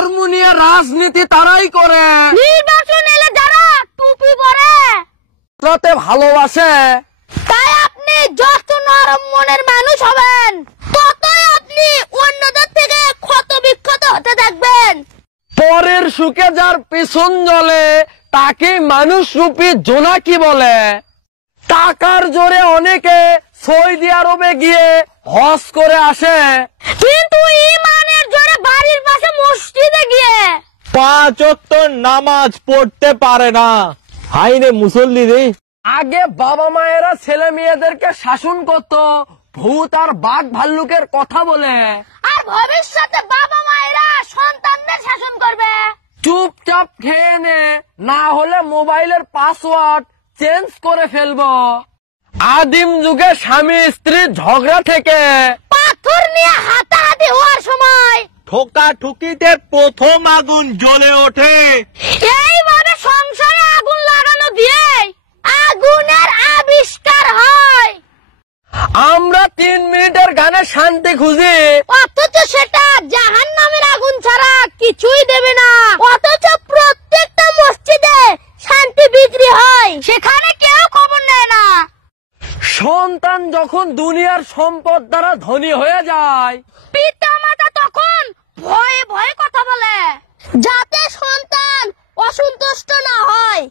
ধর্ম নিয়ে রাজনীতি তারাই করে, নির্বাচন এলে যারা টুপি পরে তাতে ভালোবাসে। তাই আপনি যত নরম মনের মানুষ হবেন ততই আপনি অন্যদের থেকে ক্ষত বিক্ষত হতে থাকবেন। পরের সুখে যার পিছন জ্বলে তাকে মানুষ রূপী জোনাকি বলে। টাকার জোরে অনেকে সৌদি আরবে গিয়ে হজ করে আসে, কিন্তু ঈমানের জোরে বাড়ির পাশে মসজিদে গিয়ে 5 ওয়াক্ত নামাজ পড়তে পারে না। হাই রে মুসল্লি রে। আগে বাবা মায়েরা ছেলে মেয়েদেরকে শাসন করত ভূত আর বাঘ ভাল্লুকের কথা বলে, আর ভবিষ্যতে বাবা মায়েরা সন্তানদের শাসন করবে। চুপচাপ খেয়ে নে, না হলে মোবাইলের পাসওয়ার্ড চেঞ্জ করে ফেলবো। আদিম যুগে স্বামী স্ত্রীর ঝগড়া থেকে পাথর নিয়ে হাতাহাতি হওয়ার সময় ঠোকা ঠুকিতে প্রথম আগুন জ্বলে ওঠে। এইভাবে সংসারে আগুন লাগানো দিয়ে আগুনের আবিষ্কার হয়। আমরা 3 মিনিটের গানে শান্তি খুঁজি, অথচ সেটা জাহান্নামের আগুন ছাড়া কিছুই দেবে না। অথচ প্রত্যেকটা মসজিদে শান্তি বিক্রি হয়, সেখানে কেউ খবর নেয় না। সন্তান যখন দুনিয়ার সম্পদ দ্বারা ধনী হয়ে যায় পিতা মাতা তখন ভয়ে ভয়ে কথা বলে যাতে সন্তান অসন্তুষ্ট না হয়।